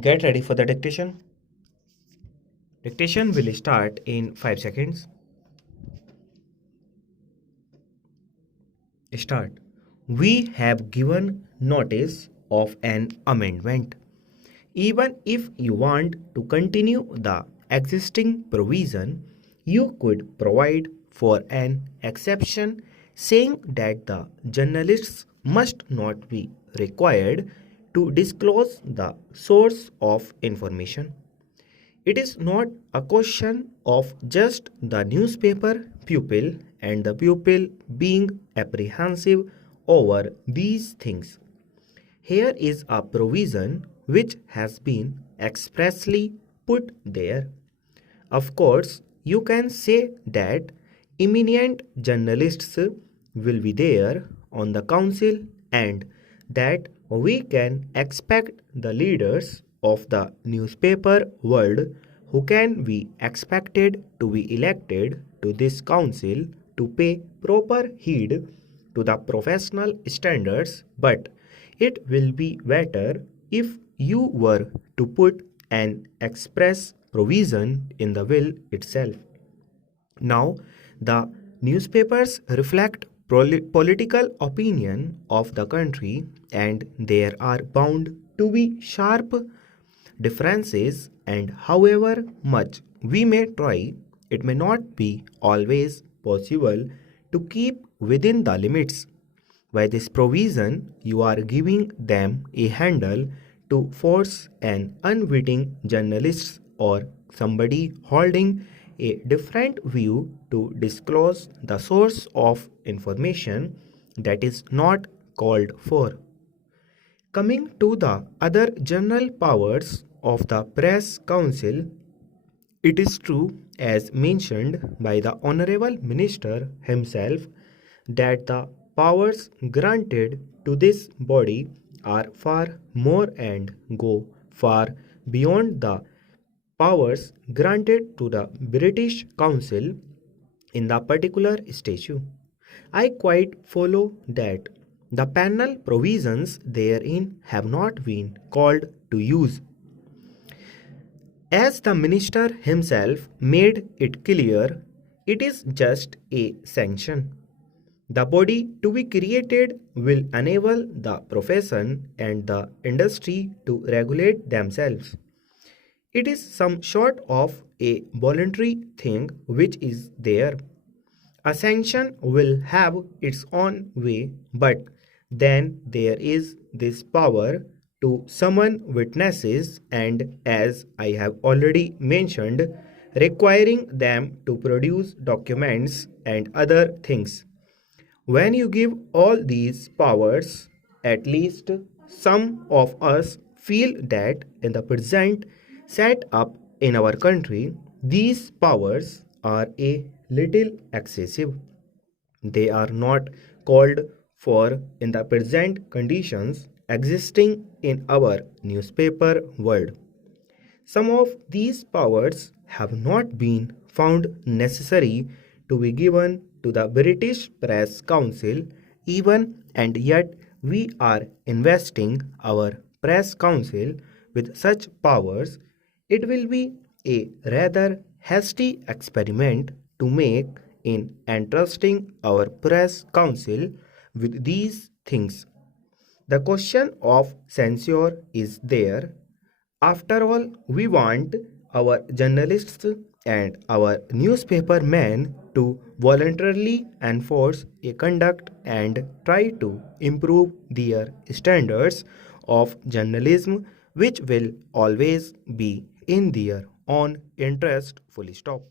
Get ready for the dictation. Dictation will start in 5 seconds. Start. We have given notice of an amendment. Even if you want to continue the existing provision, you could provide for an exception saying that the journalists must not be required to disclose the source of information. It is not a question of just the newspaper pupil and the pupil being apprehensive over these things. Here is a provision which has been expressly put there. Of course, you can say that eminent journalists will be there on the council and that we can expect the leaders of the newspaper world who can be expected to be elected to this council to pay proper heed to the professional standards, but it will be better if you were to put an express provision in the will itself. Now, the newspapers reflect political opinion of the country and there are bound to be sharp differences and however much we may try, it may not be always possible to keep within the limits. By this provision, you are giving them a handle to force an unwitting journalist or somebody holding a different view to disclose the source of information that is not called for. Coming to the other general powers of the Press Council, it is true, as mentioned by the Honorable Minister himself, that the powers granted to this body are far more and go far beyond the powers granted to the British Council in the particular statute. I quite follow that the panel provisions therein have not been called to use. As the minister himself made it clear, it is just a sanction. The body to be created will enable the profession and the industry to regulate themselves. It is some sort of a voluntary thing which is there. A sanction will have its own way, but then there is this power to summon witnesses, and as I have already mentioned, requiring them to produce documents and other things. When you give all these powers, at least some of us feel that in the present set up in our country, these powers are a little excessive. They are not called for in the present conditions existing in our newspaper world. Some of these powers have not been found necessary to be given to the British Press Council even, and yet we are investing our Press Council with such powers. It will be a rather hasty experiment to make in entrusting our Press Council with these things. The question of censure is there. After all, we want our journalists and our newspaper men to voluntarily enforce a conduct and try to improve their standards of journalism, which will always be in their own interest. Full stop.